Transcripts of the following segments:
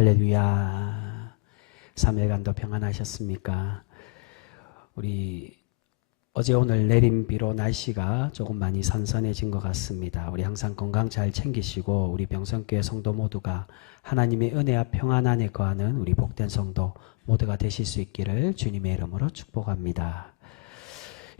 할렐루야. 3일간도 평안하셨습니까? 우리 어제 오늘 내린 비로 날씨가 조금 많이 선선해진 것 같습니다. 우리 항상 건강 잘 챙기시고 우리 병성교회 성도 모두가 하나님의 은혜와 평안 안에 거하는 우리 복된 성도 모두가 되실 수 있기를 주님의 이름으로 축복합니다.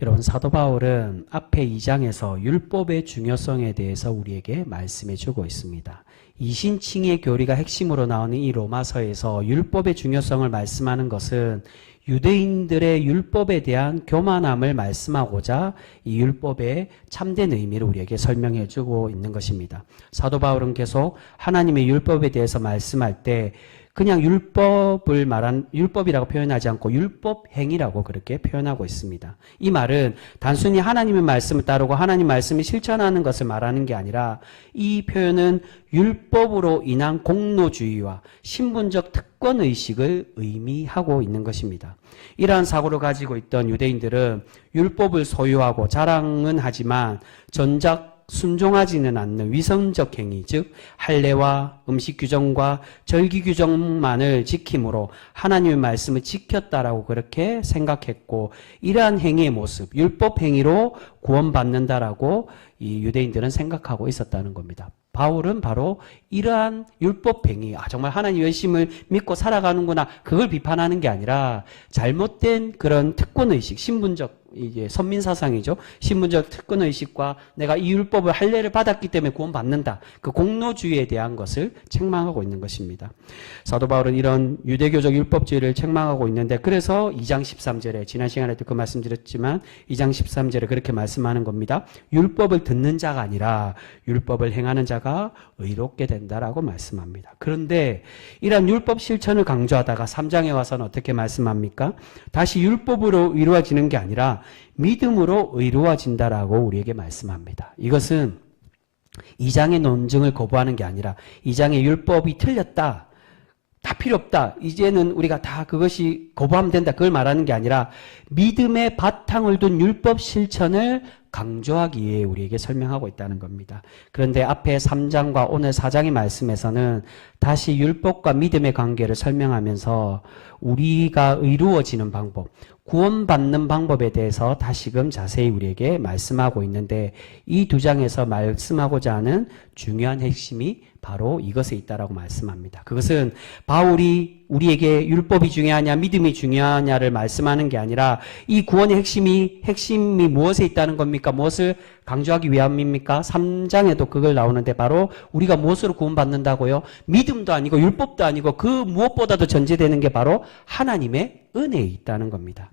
여러분, 사도 바울은 앞에 2장에서 율법의 중요성에 대해서 우리에게 말씀해 주고 있습니다. 이신칭의 교리가 핵심으로 나오는 이 로마서에서 율법의 중요성을 말씀하는 것은 유대인들의 율법에 대한 교만함을 말씀하고자 이 율법의 참된 의미를 우리에게 설명해 주고 있는 것입니다. 사도 바울은 계속 하나님의 율법에 대해서 말씀할 때 그냥 율법이라고 표현하지 않고 율법행위라고 그렇게 표현하고 있습니다. 이 말은 단순히 하나님의 말씀을 따르고 하나님 말씀을 실천하는 것을 말하는 게 아니라 이 표현은 율법으로 인한 공로주의와 신분적 특권의식을 의미하고 있는 것입니다. 이러한 사고를 가지고 있던 유대인들은 율법을 소유하고 자랑은 하지만 정작 순종하지는 않는 위선적 행위, 즉 할례와 음식 규정과 절기 규정만을 지킴으로 하나님의 말씀을 지켰다라고 그렇게 생각했고, 이러한 행위의 모습, 율법 행위로 구원받는다라고 이 유대인들은 생각하고 있었다는 겁니다. 바울은 바로 이러한 율법 행위, 정말 하나님 열심을 믿고 살아가는구나, 그걸 비판하는 게 아니라 잘못된 그런 특권의식, 신분적 이게 선민사상이죠. 신분적 특권의식과 내가 이 율법을 할례를 받았기 때문에 구원받는다, 그 공로주의에 대한 것을 책망하고 있는 것입니다. 사도 바울은 이런 유대교적 율법주의를 책망하고 있는데, 그래서 2장 13절에 지난 시간에도 그 말씀드렸지만 2장 13절에 그렇게 말씀하는 겁니다. 율법을 듣는 자가 아니라 율법을 행하는 자가 의롭게 된다라고 말씀합니다. 그런데 이러한 율법 실천을 강조하다가 3장에 와서는 어떻게 말씀합니까? 다시 율법으로 이루어지는 게 아니라 믿음으로 의로워진다라고 우리에게 말씀합니다. 이것은 2장의 논증을 거부하는 게 아니라 2장의 율법이 틀렸다, 다 필요 없다, 이제는 우리가 다 그것이 거부하면 된다, 그걸 말하는 게 아니라 믿음의 바탕을 둔 율법 실천을 강조하기 위해 우리에게 설명하고 있다는 겁니다. 그런데 앞에 3장과 오늘 4장의 말씀에서는 다시 율법과 믿음의 관계를 설명하면서 우리가 의로워지는 방법, 구원받는 방법에 대해서 다시금 자세히 우리에게 말씀하고 있는데, 이 두 장에서 말씀하고자 하는 중요한 핵심이 바로 이것에 있다라고 말씀합니다. 그것은 바울이 우리에게 율법이 중요하냐 믿음이 중요하냐를 말씀하는 게 아니라 이 구원의 핵심이 무엇에 있다는 겁니까? 무엇을 강조하기 위함입니까? 3장에도 그걸 나오는데, 바로 우리가 무엇으로 구원받는다고요? 믿음도 아니고 율법도 아니고 그 무엇보다도 전제되는 게 바로 하나님의 은혜에 있다는 겁니다.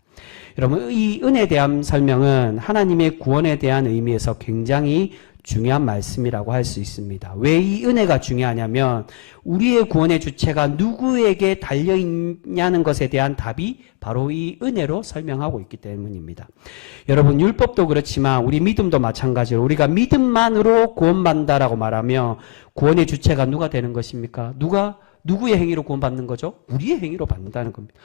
여러분, 이 은혜에 대한 설명은 하나님의 구원에 대한 의미에서 굉장히 중요한 말씀이라고 할 수 있습니다. 왜 이 은혜가 중요하냐면 우리의 구원의 주체가 누구에게 달려있냐는 것에 대한 답이 바로 이 은혜로 설명하고 있기 때문입니다. 여러분, 율법도 그렇지만 우리 믿음도 마찬가지로 우리가 믿음만으로 구원받는다라고 말하며 구원의 주체가 누가 되는 것입니까? 누구의 행위로 구원받는 거죠? 우리의 행위로 받는다는 겁니다.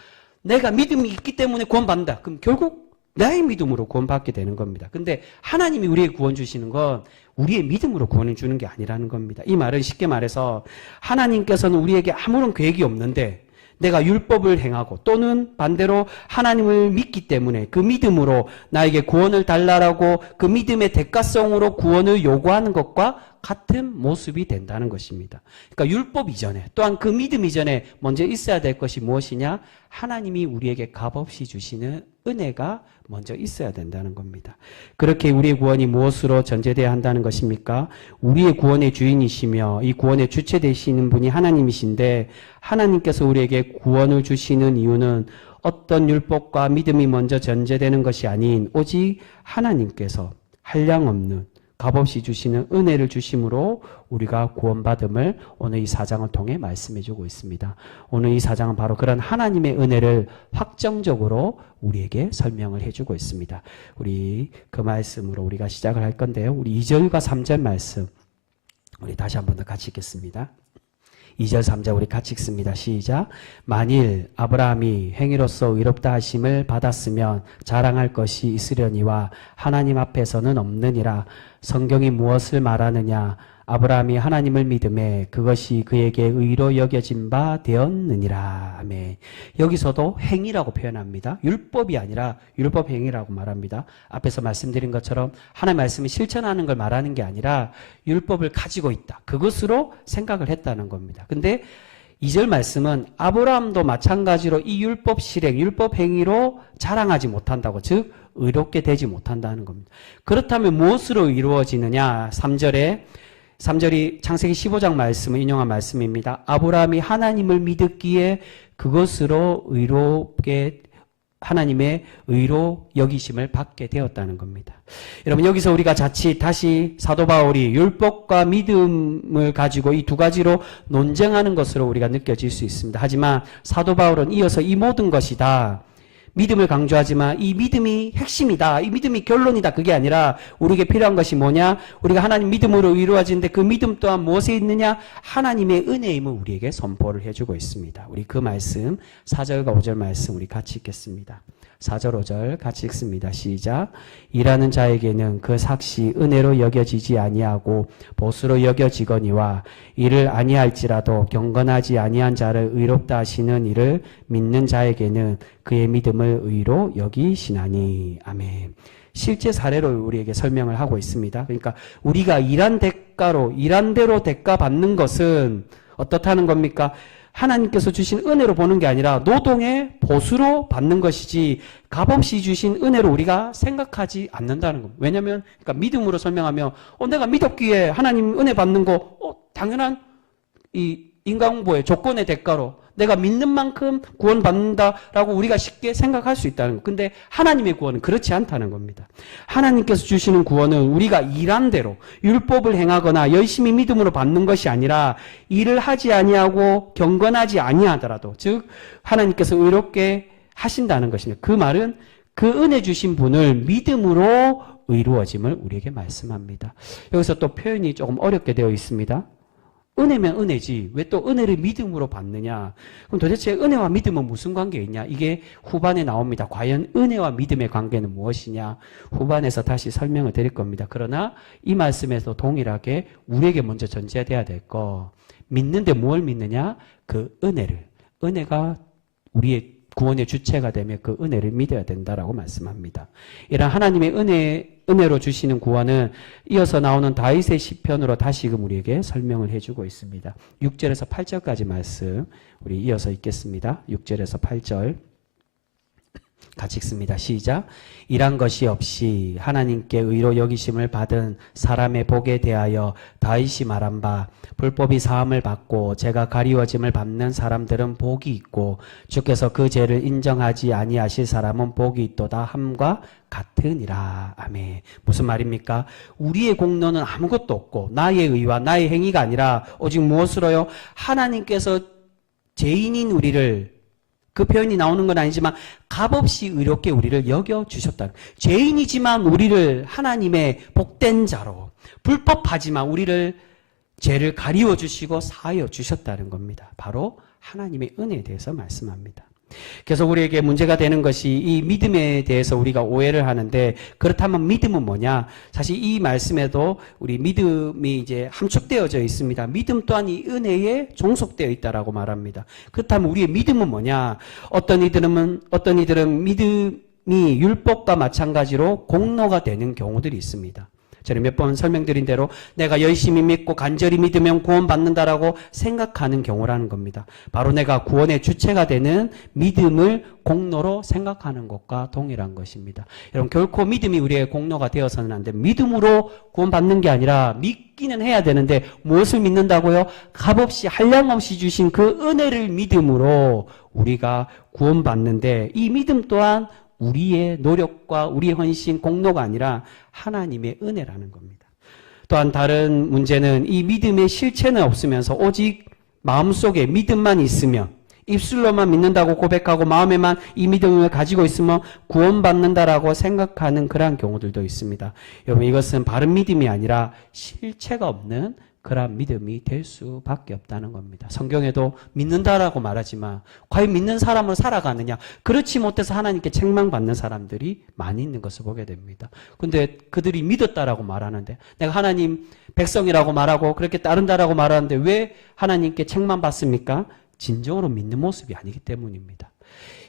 내가 믿음이 있기 때문에 구원받는다. 그럼 결국 나의 믿음으로 구원받게 되는 겁니다. 근데 하나님이 우리에게 구원 주시는 건 우리의 믿음으로 구원을 주는 게 아니라는 겁니다. 이 말은 쉽게 말해서 하나님께서는 우리에게 아무런 계획이 없는데 내가 율법을 행하고 또는 반대로 하나님을 믿기 때문에 그 믿음으로 나에게 구원을 달라라고 그 믿음의 대가성으로 구원을 요구하는 것과 같은 모습이 된다는 것입니다. 그러니까 율법 이전에, 또한 그 믿음 이전에 먼저 있어야 될 것이 무엇이냐? 하나님이 우리에게 값없이 주시는 은혜가 먼저 있어야 된다는 겁니다. 그렇게 우리의 구원이 무엇으로 전제되어야 한다는 것입니까? 우리의 구원의 주인이시며 이 구원의 주체 되시는 분이 하나님이신데, 하나님께서 우리에게 구원을 주시는 이유는 어떤 율법과 믿음이 먼저 전제되는 것이 아닌 오직 하나님께서 한량없는 값없이 주시는 은혜를 주심으로 우리가 구원받음을 오늘 이 4장을 통해 말씀해주고 있습니다. 오늘 이 4장은 바로 그런 하나님의 은혜를 확정적으로 우리에게 설명을 해주고 있습니다. 우리 그 말씀으로 우리가 시작을 할 건데요. 우리 2절과 3절 말씀 우리 다시 한 번 더 같이 읽겠습니다. 2절 3절 우리 같이 읽습니다. 시작. 만일 아브라함이 행위로서 의롭다 하심을 받았으면 자랑할 것이 있으려니와 하나님 앞에서는 없느니라. 성경이 무엇을 말하느냐? 아브라함이 하나님을 믿음에 그것이 그에게 의로 여겨진 바 되었느니라. 아멘. 여기서도 행위라고 표현합니다. 율법이 아니라 율법 행위라고 말합니다. 앞에서 말씀드린 것처럼 하나님의 말씀을 실천하는 걸 말하는 게 아니라 율법을 가지고 있다. 그것으로 생각을 했다는 겁니다. 근데 2절 말씀은 아브라함도 마찬가지로 이 율법 실행, 율법 행위로 자랑하지 못한다고, 즉 의롭게 되지 못한다는 겁니다. 그렇다면 무엇으로 이루어지느냐? 3절이 창세기 15장 말씀을 인용한 말씀입니다. 아브라함이 하나님을 믿었기에 그것으로 의롭게 하나님의 의로 여기심을 받게 되었다는 겁니다. 여러분, 여기서 우리가 자칫 다시 사도 바울이 율법과 믿음을 가지고 이 두 가지로 논쟁하는 것으로 우리가 느껴질 수 있습니다. 하지만 사도 바울은 이어서 이 모든 것이 다 믿음을 강조하지만 이 믿음이 핵심이다, 이 믿음이 결론이다, 그게 아니라 우리에게 필요한 것이 뭐냐? 우리가 하나님 믿음으로 이루어지는데 그 믿음 또한 무엇에 있느냐? 하나님의 은혜임을 우리에게 선포를 해주고 있습니다. 우리 그 말씀 4절과 5절 말씀 우리 같이 읽겠습니다. 4절 5절 같이 읽습니다. 시작. 일하는 자에게는 그 삭시 은혜로 여겨지지 아니하고 보수로 여겨지거니와 이를 아니할지라도 경건하지 아니한 자를 의롭다 하시는 이를 믿는 자에게는 그의 믿음을 의로 여기시나니. 아멘. 실제 사례로 우리에게 설명을 하고 있습니다. 그러니까 우리가 일한 대로 대가 받는 것은 어떻다는 겁니까? 하나님께서 주신 은혜로 보는 게 아니라 노동의 보수로 받는 것이지 값없이 주신 은혜로 우리가 생각하지 않는다는 겁니다. 왜냐하면 그러니까 믿음으로 설명하면 내가 믿었기에 하나님 은혜 받는 거 당연한 이 인간공보의 조건의 대가로 내가 믿는 만큼 구원받는다라고 우리가 쉽게 생각할 수 있다는 것. 근데 하나님의 구원은 그렇지 않다는 겁니다. 하나님께서 주시는 구원은 우리가 일한 대로 율법을 행하거나 열심히 믿음으로 받는 것이 아니라 일을 하지 아니하고 경건하지 아니하더라도, 즉 하나님께서 의롭게 하신다는 것입니다. 그 말은 그 은혜 주신 분을 믿음으로 의로워짐을 우리에게 말씀합니다. 여기서 또 표현이 조금 어렵게 되어 있습니다. 은혜면 은혜지 왜 또 은혜를 믿음으로 받느냐? 그럼 도대체 은혜와 믿음은 무슨 관계가 있냐? 이게 후반에 나옵니다. 과연 은혜와 믿음의 관계는 무엇이냐? 후반에서 다시 설명을 드릴 겁니다. 그러나 이 말씀에서 동일하게 우리에게 먼저 전제돼야 될 거, 믿는데 뭘 믿느냐? 그 은혜를. 은혜가 우리의 구원의 주체가 되며 그 은혜를 믿어야 된다라고 말씀합니다. 이런 하나님의 은혜로 주시는 구원은 이어서 나오는 다윗의 시편으로 다시금 우리에게 설명을 해주고 있습니다. 6절에서 8절까지 말씀 우리 이어서 읽겠습니다. 6절에서 8절 같이 읽습니다. 시작. 일한 것이 없이 하나님께 의로 여기심을 받은 사람의 복에 대하여 다윗이 말한 바, 불법이 사함을 받고 죄가 가리워짐을 받는 사람들은 복이 있고 주께서 그 죄를 인정하지 아니하실 사람은 복이 있도다 함과 같으니라. 아멘. 무슨 말입니까? 우리의 공로는 아무것도 없고 나의 의와 나의 행위가 아니라 오직 무엇으로요? 하나님께서 죄인인 우리를, 그 표현이 나오는 건 아니지만 값없이 의롭게 우리를 여겨주셨다. 죄인이지만 우리를 하나님의 복된 자로, 불법하지만 우리를 죄를 가리워 주시고 사하여 주셨다는 겁니다. 바로 하나님의 은혜에 대해서 말씀합니다. 그래서 우리에게 문제가 되는 것이 이 믿음에 대해서 우리가 오해를 하는데, 그렇다면 믿음은 뭐냐? 사실 이 말씀에도 우리 믿음이 이제 함축되어져 있습니다. 믿음 또한 이 은혜에 종속되어 있다라고 말합니다. 그렇다면 우리의 믿음은 뭐냐? 어떤 이들은 믿음이 율법과 마찬가지로 공로가 되는 경우들이 있습니다. 제가 몇 번 설명드린 대로 내가 열심히 믿고 간절히 믿으면 구원받는다라고 생각하는 경우라는 겁니다. 바로 내가 구원의 주체가 되는 믿음을 공로로 생각하는 것과 동일한 것입니다. 여러분, 결코 믿음이 우리의 공로가 되어서는 안 돼. 믿음으로 구원받는 게 아니라 믿기는 해야 되는데 무엇을 믿는다고요? 값없이 한량없이 주신 그 은혜를 믿음으로 우리가 구원받는데, 이 믿음 또한 우리의 노력과 우리의 헌신, 공로가 아니라 하나님의 은혜라는 겁니다. 또한 다른 문제는 이 믿음의 실체는 없으면서 오직 마음속에 믿음만 있으면, 입술로만 믿는다고 고백하고 마음에만 이 믿음을 가지고 있으면 구원받는다라고 생각하는 그러한 경우들도 있습니다. 여러분, 이것은 바른 믿음이 아니라 실체가 없는 그러한 믿음이 될 수밖에 없다는 겁니다. 성경에도 믿는다라고 말하지만 과연 믿는 사람으로 살아가느냐? 그렇지 못해서 하나님께 책망받는 사람들이 많이 있는 것을 보게 됩니다. 근데 그들이 믿었다라고 말하는데, 내가 하나님 백성이라고 말하고 그렇게 따른다라고 말하는데 왜 하나님께 책망받습니까? 진정으로 믿는 모습이 아니기 때문입니다.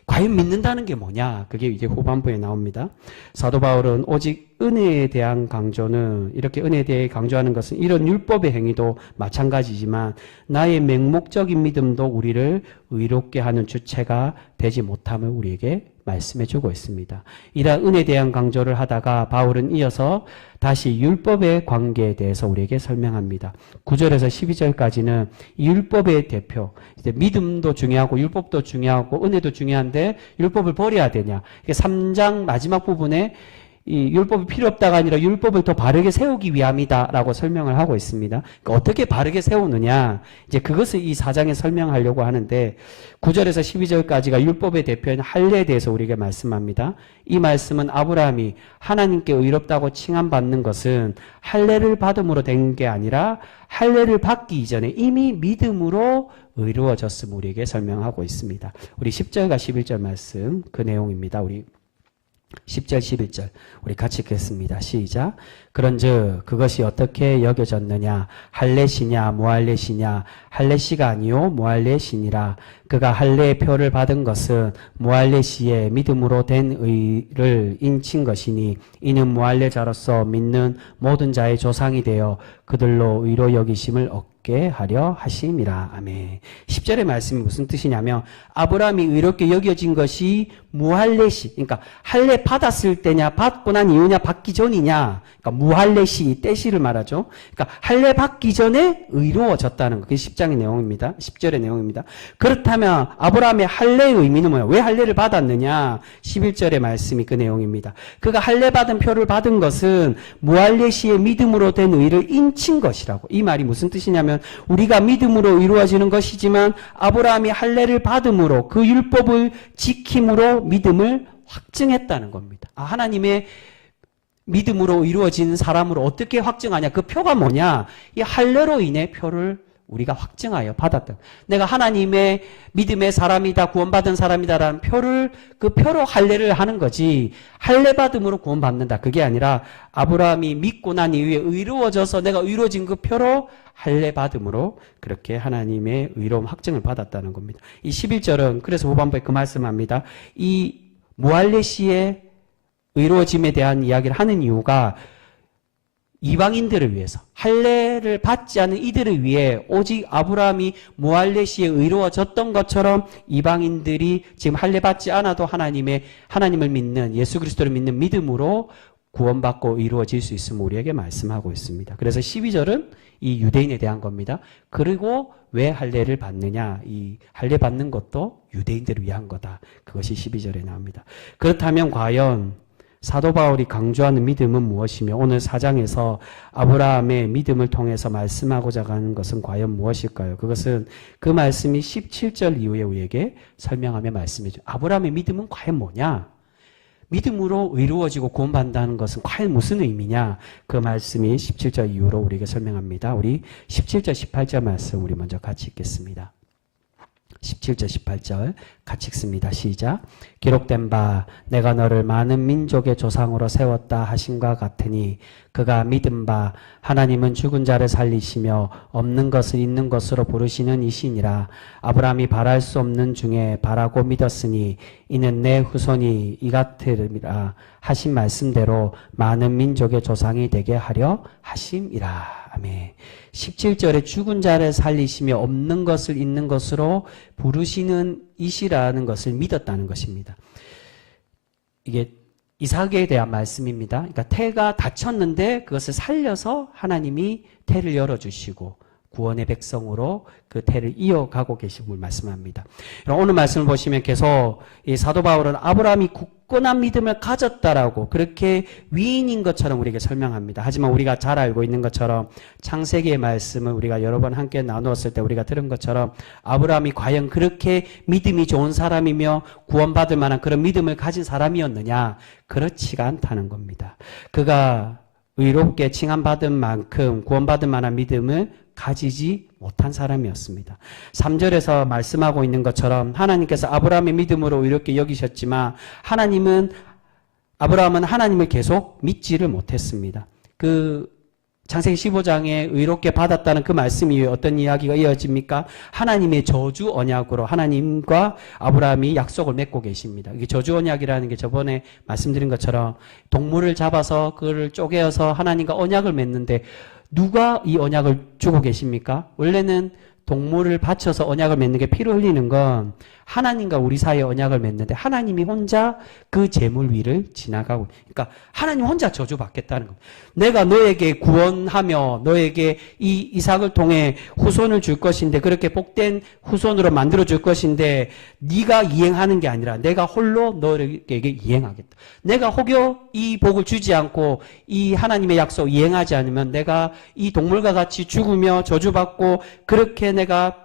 과연 믿는다는 게 뭐냐? 그게 이제 후반부에 나옵니다. 사도 바울은 오직 은혜에 대한 강조는, 이렇게 은혜에 대해 강조하는 것은 이런 율법의 행위도 마찬가지지만 나의 맹목적인 믿음도 우리를 의롭게 하는 주체가 되지 못함을 우리에게 말씀해 주고 있습니다. 이러한 은혜에 대한 강조를 하다가 바울은 이어서 다시 율법의 관계에 대해서 우리에게 설명합니다. 9절에서 12절까지는 율법의 대표, 이제 믿음도 중요하고 율법도 중요하고 은혜도 중요한데 율법을 버려야 되냐. 3장 마지막 부분에 이 율법이 필요 없다가 아니라 율법을 더 바르게 세우기 위함이다라고 설명을 하고 있습니다. 그러니까 어떻게 바르게 세우느냐, 이제 그것을 이 4장에 설명하려고 하는데 9절에서 12절까지가 율법의 대표인 할례에 대해서 우리에게 말씀합니다. 이 말씀은 아브라함이 하나님께 의롭다고 칭함받는 것은 할례를 받음으로 된 게 아니라 할례를 받기 이전에 이미 믿음으로 의로워졌음을 우리에게 설명하고 있습니다. 우리 10절과 11절 말씀 그 내용입니다. 우리 10절 11절 우리 같이 읽겠습니다. 시작. 그런즉 그것이 어떻게 여겨졌느냐, 할례시냐 무할례시냐, 할례시가 아니요 무할례시니라. 그가 할례의 표를 받은 것은 무할례시의 믿음으로 된 의를 인친 것이니 이는 무할례자로서 믿는 모든 자의 조상이 되어 그들로 의로 여기심을 얻게 하려 하심이라. 아멘. 10절의 말씀이 무슨 뜻이냐면 아브라함이 의롭게 여겨진 것이 무할례시, 그러니까 할례 받았을 때냐, 받고 난 이후냐, 받기 전이냐, 그러니까 무할례시, 때시를 말하죠. 그러니까 할례 받기 전에 의로워졌다는 거, 그게 10장의 내용입니다. 10절의 내용입니다. 그렇다면 아브라함의 할례의 의미는 뭐야? 왜 할례를 받았느냐? 11절의 말씀이 그 내용입니다. 그가 할례 받은 표를 받은 것은 무할례시의 믿음으로 된 의를 인친 것이라고. 이 말이 무슨 뜻이냐면 우리가 믿음으로 의로워지는 것이지만 아브라함이 할례를 받음으로 그 율법을 지킴으로 믿음을 확증했다는 겁니다. 하나님의 믿음으로 이루어진 사람으로 어떻게 확증하냐? 그 표가 뭐냐? 이 할례로 인해 표를 우리가 확증하여 받았다. 내가 하나님의 믿음의 사람이다, 구원받은 사람이다라는 표를, 그 표로 할례를 하는 거지, 할례 받음으로 구원받는다, 그게 아니라 아브라함이 믿고 난 이후에 의로워져서 내가 의로워진 그 표로 할례 받음으로 그렇게 하나님의 의로움 확증을 받았다는 겁니다. 이 11절은 그래서 후반부에 그 말씀합니다. 이 무할례시의 의로워짐에 대한 이야기를 하는 이유가 이방인들을 위해서, 할례를 받지 않은 이들을 위해 오직 아브라함이 무할례시에 의로워졌던 것처럼 이방인들이 지금 할례 받지 않아도 하나님을 믿는, 예수 그리스도를 믿는 믿음으로 구원받고 이루어질 수 있음을 우리에게 말씀하고 있습니다. 그래서 12절은 이 유대인에 대한 겁니다. 그리고 왜 할례를 받느냐? 이 할례 받는 것도 유대인들을 위한 거다. 그것이 12절에 나옵니다. 그렇다면 과연 사도 바울이 강조하는 믿음은 무엇이며 오늘 4장에서 아브라함의 믿음을 통해서 말씀하고자 하는 것은 과연 무엇일까요? 그것은 그 말씀이 17절 이후에 우리에게 설명하며 말씀이죠. 아브라함의 믿음은 과연 뭐냐? 믿음으로 의로워지고 구원받는다는 것은 과연 무슨 의미냐? 그 말씀이 17절 이후로 우리에게 설명합니다. 우리 17절 18절 말씀 우리 먼저 같이 읽겠습니다. 17절 18절 같이 읽습니다. 시작. 기록된 바 내가 너를 많은 민족의 조상으로 세웠다 하심과 같으니 그가 믿은 바 하나님은 죽은 자를 살리시며 없는 것을 있는 것으로 부르시는 이시니라. 아브라함이 바랄 수 없는 중에 바라고 믿었으니 이는 내 후손이 이 같으리라 하신 말씀대로 많은 민족의 조상이 되게 하려 하심이라. 아멘. 17절에 죽은 자를 살리시며 없는 것을 있는 것으로 부르시는 이시라는 것을 믿었다는 것입니다. 이게 이삭에 대한 말씀입니다. 그러니까 태가 다쳤는데 그것을 살려서 하나님이 태를 열어주시고 구원의 백성으로 그 태를 이어가고 계심을 말씀합니다. 오늘 말씀을 보시면 계속 이 사도 바울은 아브라함이 굳건한 믿음을 가졌다라고 그렇게 위인인 것처럼 우리에게 설명합니다. 하지만 우리가 잘 알고 있는 것처럼 창세기의 말씀을 우리가 여러 번 함께 나누었을 때 우리가 들은 것처럼 아브라함이 과연 그렇게 믿음이 좋은 사람이며 구원받을 만한 그런 믿음을 가진 사람이었느냐? 그렇지가 않다는 겁니다. 그가 의롭게 칭함받은 만큼 구원받을 만한 믿음을 가지지 못한 사람이었습니다. 3절에서 말씀하고 있는 것처럼 하나님께서 아브라함의 믿음으로 이렇게 여기셨지만 아브라함은 하나님을 계속 믿지를 못했습니다. 창세기 15장에 의롭게 받았다는 그 말씀이 어떤 이야기가 이어집니까? 하나님의 저주 언약으로 하나님과 아브라함이 약속을 맺고 계십니다. 이게 저주 언약이라는 게 저번에 말씀드린 것처럼 동물을 잡아서 그를 쪼개어서 하나님과 언약을 맺는데 누가 이 언약을 주고 계십니까? 원래는 동물을 바쳐서 언약을 맺는 게 피를 흘리는 건 하나님과 우리 사이에 언약을 맺는데 하나님이 혼자 그 재물 위를 지나가고, 그러니까 하나님 혼자 저주받겠다는 겁니다. 내가 너에게 구원하며 너에게 이 이삭을 통해 후손을 줄 것인데, 그렇게 복된 후손으로 만들어 줄 것인데 네가 이행하는 게 아니라 내가 홀로 너에게 이행하겠다. 내가 혹여 이 복을 주지 않고 이 하나님의 약속 이행하지 않으면 내가 이 동물과 같이 죽으며 저주받고 그렇게 내가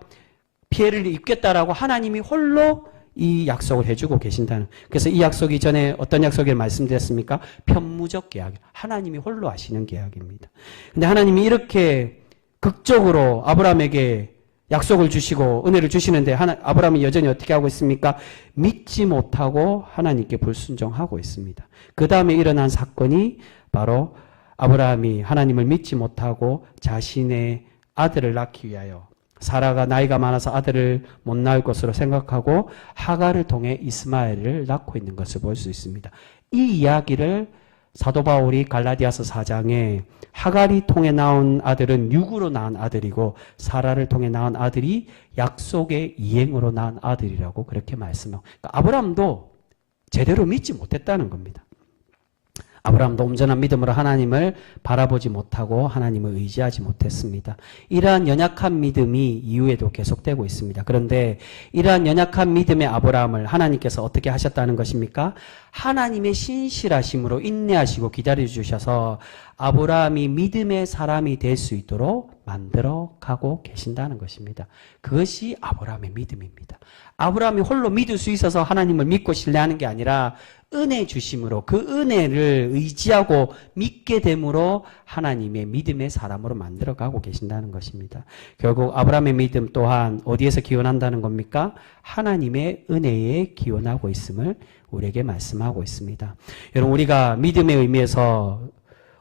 피해를 입겠다라고 하나님이 홀로 이 약속을 해주고 계신다는. 그래서 이 약속이 전에 어떤 약속을 말씀드렸습니까? 편무적 계약. 하나님이 홀로 하시는 계약입니다. 근데 하나님이 이렇게 극적으로 아브라함에게 약속을 주시고 은혜를 주시는데 아브라함이 여전히 어떻게 하고 있습니까? 믿지 못하고 하나님께 불순종하고 있습니다. 그 다음에 일어난 사건이 바로 아브라함이 하나님을 믿지 못하고 자신의 아들을 낳기 위하여, 사라가 나이가 많아서 아들을 못 낳을 것으로 생각하고 하갈을 통해 이스마엘을 낳고 있는 것을 볼 수 있습니다. 이 이야기를 사도 바울이 갈라디아서 4장에 하갈이 통해 낳은 아들은 육으로 낳은 아들이고 사라를 통해 낳은 아들이 약속의 이행으로 낳은 아들이라고 그렇게 말씀하고, 그러니까 아브라함도 제대로 믿지 못했다는 겁니다. 아브라함도 온전한 믿음으로 하나님을 바라보지 못하고 하나님을 의지하지 못했습니다. 이러한 연약한 믿음이 이후에도 계속되고 있습니다. 그런데 이러한 연약한 믿음의 아브라함을 하나님께서 어떻게 하셨다는 것입니까? 하나님의 신실하심으로 인내하시고 기다려주셔서 아브라함이 믿음의 사람이 될 수 있도록 만들어 가고 계신다는 것입니다. 그것이 아브라함의 믿음입니다. 아브라함이 홀로 믿을 수 있어서 하나님을 믿고 신뢰하는 게 아니라 은혜 주심으로 그 은혜를 의지하고 믿게 됨으로 하나님의 믿음의 사람으로 만들어가고 계신다는 것입니다. 결국 아브라함의 믿음 또한 어디에서 기원한다는 겁니까? 하나님의 은혜에 기원하고 있음을 우리에게 말씀하고 있습니다. 여러분, 우리가 믿음의 의미에서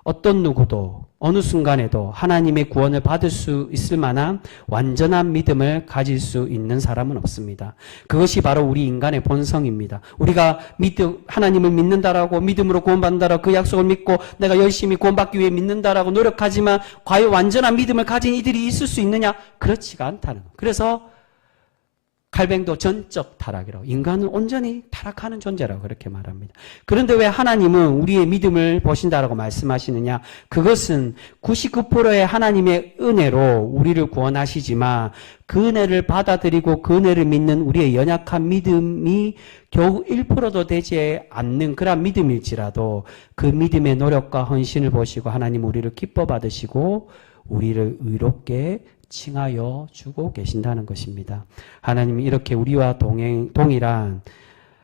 어떤 누구도 어느 순간에도 하나님의 구원을 받을 수 있을 만한 완전한 믿음을 가질 수 있는 사람은 없습니다. 그것이 바로 우리 인간의 본성입니다. 우리가 하나님을 믿는다라고, 믿음으로 구원받는다라고 그 약속을 믿고 내가 열심히 구원받기 위해 믿는다라고 노력하지만 과연 완전한 믿음을 가진 이들이 있을 수 있느냐? 그렇지가 않다는 거예요. 그래서 칼뱅도 전적 타락이라고, 인간은 온전히 타락하는 존재라고 그렇게 말합니다. 그런데 왜 하나님은 우리의 믿음을 보신다라고 말씀하시느냐? 그것은 99%의 하나님의 은혜로 우리를 구원하시지만 그 은혜를 받아들이고 그 은혜를 믿는 우리의 연약한 믿음이 겨우 1%도 되지 않는 그런 믿음일지라도 그 믿음의 노력과 헌신을 보시고 하나님 우리를 기뻐 받으시고 우리를 의롭게 칭하여 주고 계신다는 것입니다. 하나님이 이렇게 우리와 동일한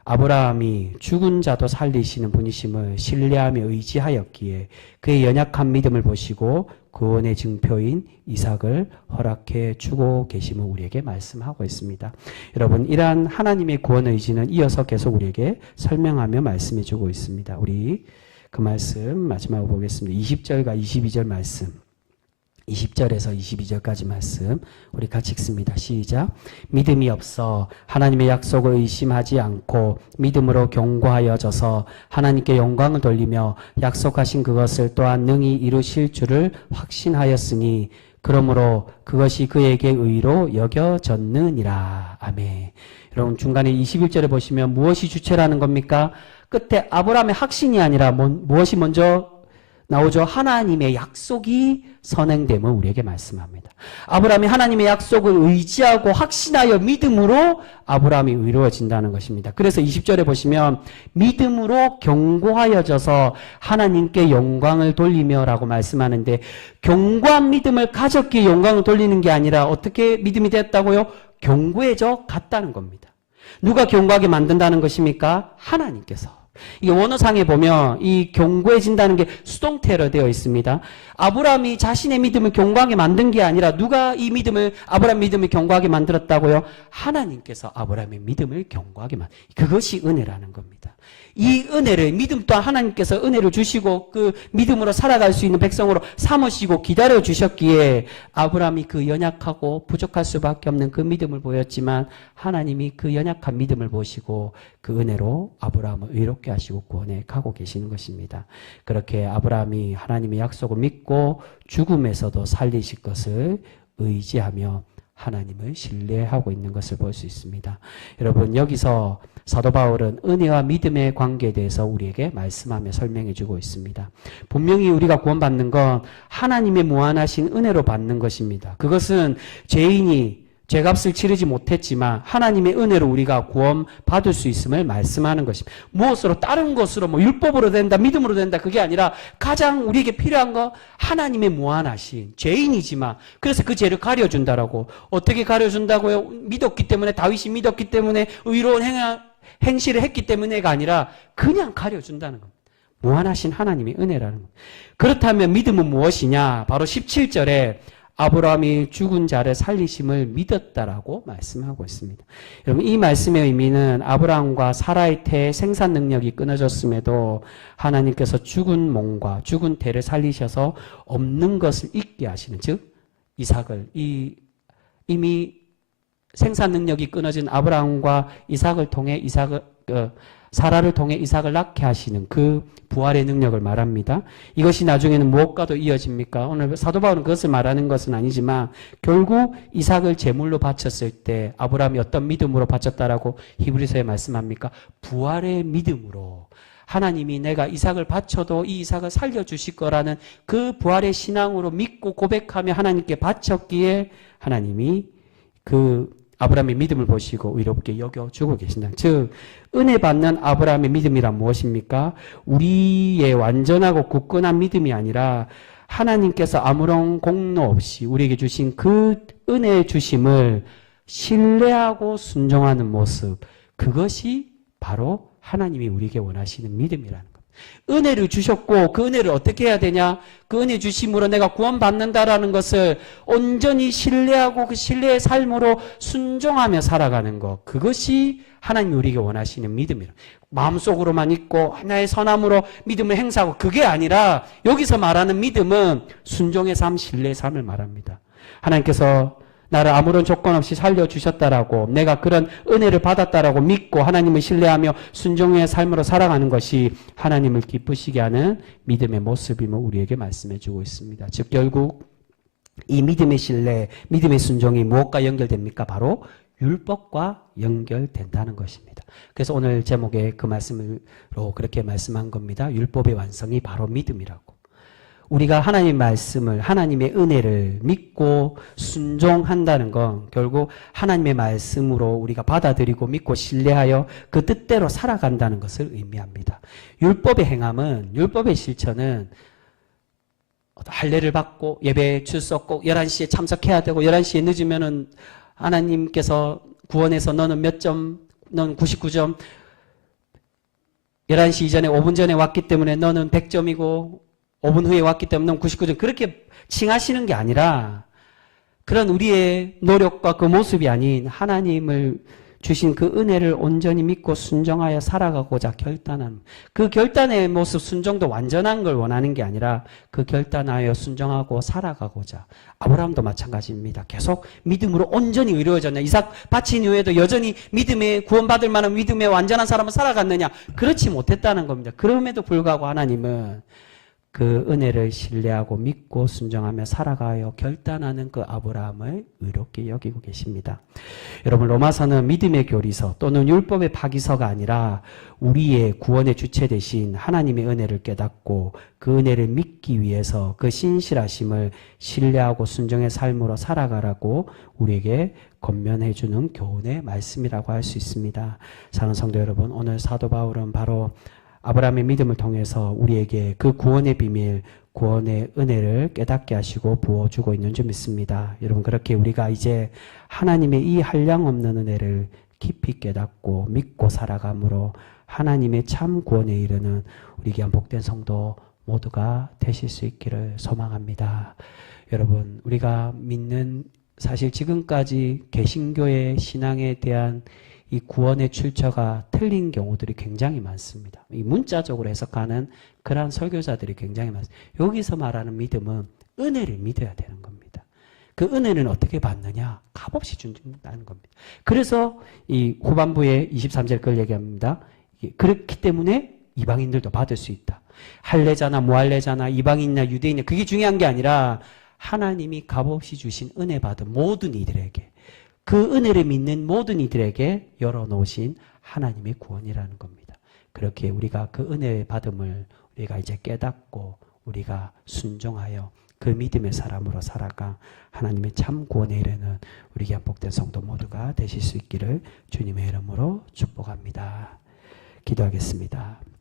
아브라함이 죽은 자도 살리시는 분이심을 신뢰하며 의지하였기에 그의 연약한 믿음을 보시고 구원의 증표인 이삭을 허락해 주고 계심을 우리에게 말씀하고 있습니다. 여러분, 이러한 하나님의 구원 의지는 이어서 계속 우리에게 설명하며 말씀해 주고 있습니다. 우리 그 말씀 마지막으로 보겠습니다. 20절과 22절 말씀. 20절에서 22절까지 말씀 우리 같이 읽습니다. 시작. 믿음이 없어 하나님의 약속을 의심하지 않고 믿음으로 견고하여져서 하나님께 영광을 돌리며 약속하신 그것을 또한 능히 이루실 줄을 확신하였으니 그러므로 그것이 그에게 의로 여겨졌느니라. 아멘. 여러분, 중간에 21절에 보시면 무엇이 주체라는 겁니까? 끝에 아브라함의 확신이 아니라 무엇이 먼저 나오죠? 하나님의 약속이 선행됨을 우리에게 말씀합니다. 아브라함이 하나님의 약속을 의지하고 확신하여 믿음으로 아브라함이 의로워진다는 것입니다. 그래서 20절에 보시면 믿음으로 견고하여져서 하나님께 영광을 돌리며 라고 말씀하는데, 견고한 믿음을 가졌기에 영광을 돌리는 게 아니라 어떻게 믿음이 됐다고요? 견고해져 갔다는 겁니다. 누가 견고하게 만든다는 것입니까? 하나님께서. 이게 원어상에 보면 이 견고해진다는 게 수동태로 되어 있습니다. 아브라함이 자신의 믿음을 견고하게 만든 게 아니라 누가 이 믿음을, 아브라함 믿음을 견고하게 만들었다고요? 하나님께서 아브라함의 믿음을 견고하게 그것이 은혜라는 겁니다. 이 은혜를, 믿음 또한 하나님께서 은혜를 주시고 그 믿음으로 살아갈 수 있는 백성으로 삼으시고 기다려 주셨기에 아브라함이 그 연약하고 부족할 수밖에 없는 그 믿음을 보였지만 하나님이 그 연약한 믿음을 보시고 그 은혜로 아브라함을 의롭게 하시고 구원해 가고 계시는 것입니다. 그렇게 아브라함이 하나님의 약속을 믿고 죽음에서도 살리실 것을 의지하며 하나님을 신뢰하고 있는 것을 볼 수 있습니다. 여러분, 여기서 사도 바울은 은혜와 믿음의 관계에 대해서 우리에게 말씀하며 설명해 주고 있습니다. 분명히 우리가 구원받는 건 하나님의 무한하신 은혜로 받는 것입니다. 그것은 죄인이 죄값을 치르지 못했지만 하나님의 은혜로 우리가 구원받을 수 있음을 말씀하는 것입니다. 무엇으로? 다른 것으로 율법으로 된다, 믿음으로 된다, 그게 아니라 가장 우리에게 필요한 거 하나님의 무한하신 죄인이지만 그래서 그 죄를 가려준다라고. 어떻게 가려준다고요? 믿었기 때문에, 다윗이 믿었기 때문에, 의로운 행실을 했기 때문에가 아니라 그냥 가려준다는 겁니다. 무한하신 하나님의 은혜라는 겁니다. 그렇다면 믿음은 무엇이냐? 바로 17절에 아브라함이 죽은 자를 살리심을 믿었다라고 말씀하고 있습니다. 여러분, 이 말씀의 의미는 아브라함과 사라의 태의 생산 능력이 끊어졌음에도 하나님께서 죽은 몸과 죽은 태를 살리셔서 없는 것을 있게 하시는, 즉 이삭을, 이미 생산 능력이 끊어진 아브라함과 이삭을 통해 사라를 통해 이삭을 낳게 하시는 그 부활의 능력을 말합니다. 이것이 나중에는 무엇과도 이어집니까? 오늘 사도 바울은 그것을 말하는 것은 아니지만 결국 이삭을 제물로 바쳤을 때 아브라함이 어떤 믿음으로 바쳤다라고 히브리서에 말씀합니까? 부활의 믿음으로. 하나님이 내가 이삭을 바쳐도 이 이삭을 살려주실 거라는 그 부활의 신앙으로 믿고 고백하며 하나님께 바쳤기에 하나님이 그 아브라함의 믿음을 보시고 의롭게 여겨주고 계신다. 즉 은혜 받는 아브라함의 믿음이란 무엇입니까? 우리의 완전하고 굳건한 믿음이 아니라 하나님께서 아무런 공로 없이 우리에게 주신 그 은혜의 주심을 신뢰하고 순종하는 모습, 그것이 바로 하나님이 우리에게 원하시는 믿음이라는 겁니다. 은혜를 주셨고 그 은혜를 어떻게 해야 되냐? 그 은혜 주심으로 내가 구원받는다라는 것을 온전히 신뢰하고 그 신뢰의 삶으로 순종하며 살아가는 것, 그것이 하나님이 우리에게 원하시는 믿음이라. 마음속으로만 있고 하나의 선함으로 믿음을 행사하고, 그게 아니라 여기서 말하는 믿음은 순종의 삶, 신뢰의 삶을 말합니다. 하나님께서 나를 아무런 조건 없이 살려주셨다라고, 내가 그런 은혜를 받았다라고 믿고 하나님을 신뢰하며 순종의 삶으로 살아가는 것이 하나님을 기쁘시게 하는 믿음의 모습임을 우리에게 말씀해 주고 있습니다. 즉 결국 이 믿음의 신뢰, 믿음의 순종이 무엇과 연결됩니까? 바로 율법과 연결된다는 것입니다. 그래서 오늘 제목에 그 말씀으로 그렇게 말씀한 겁니다. 율법의 완성이 바로 믿음이라고. 우리가 하나님의 말씀을, 하나님의 은혜를 믿고 순종한다는 건 결국 하나님의 말씀으로 우리가 받아들이고 믿고 신뢰하여 그 뜻대로 살아간다는 것을 의미합니다. 율법의 행함은, 율법의 실천은 할례를 받고 예배에 출석 꼭 11시에 참석해야 되고 11시에 늦으면은 하나님께서 구원해서 너는 몇 점, 너는 99점, 11시 이전에 5분 전에 왔기 때문에 너는 100점이고 5분 후에 왔기 때문에 너는 99점, 그렇게 칭하시는 게 아니라 그런 우리의 노력과 그 모습이 아닌 하나님을 주신 그 은혜를 온전히 믿고 순종하여 살아가고자 결단한, 그 결단의 모습, 순종도 완전한 걸 원하는 게 아니라 그 결단하여 순종하고 살아가고자. 아브라함도 마찬가지입니다. 계속 믿음으로 온전히 의로워졌냐? 이삭 바친 이후에도 여전히 믿음에 구원받을 만한 믿음의 완전한 사람을 살아갔느냐? 그렇지 못했다는 겁니다. 그럼에도 불구하고 하나님은 그 은혜를 신뢰하고 믿고 순종하며 살아가요 결단하는 그 아브라함을 의롭게 여기고 계십니다. 여러분, 로마서는 믿음의 교리서 또는 율법의 파기서가 아니라 우리의 구원의 주체 되신 하나님의 은혜를 깨닫고 그 은혜를 믿기 위해서 그 신실하심을 신뢰하고 순종의 삶으로 살아가라고 우리에게 권면해 주는 교훈의 말씀이라고 할 수 있습니다. 사랑하는 성도 여러분, 오늘 사도 바울은 바로 아브라함의 믿음을 통해서 우리에게 그 구원의 비밀, 구원의 은혜를 깨닫게 하시고 부어주고 있는 줄 믿습니다. 여러분, 그렇게 우리가 이제 하나님의 이 한량없는 은혜를 깊이 깨닫고 믿고 살아감으로 하나님의 참 구원에 이르는 우리 귀한 복된 성도 모두가 되실 수 있기를 소망합니다. 여러분, 우리가 믿는 사실 지금까지 개신교의 신앙에 대한 이 구원의 출처가 틀린 경우들이 굉장히 많습니다. 이 문자적으로 해석하는 그러한 설교자들이 굉장히 많습니다. 여기서 말하는 믿음은 은혜를 믿어야 되는 겁니다. 그 은혜는 어떻게 받느냐? 값없이 준다는 겁니다. 그래서 이 후반부에 23절 그걸 얘기합니다. 그렇기 때문에 이방인들도 받을 수 있다. 할례자나 무할례자나 이방인이나 유대인이나 그게 중요한 게 아니라 하나님이 값없이 주신 은혜 받은 모든 이들에게, 그 은혜를 믿는 모든 이들에게 열어놓으신 하나님의 구원이라는 겁니다. 그렇게 우리가 그 은혜 받음을 우리가 이제 깨닫고 우리가 순종하여 그 믿음의 사람으로 살아가 하나님의 참 구원에 이르는 우리 귀한 복된 성도 모두가 되실 수 있기를 주님의 이름으로 축복합니다. 기도하겠습니다.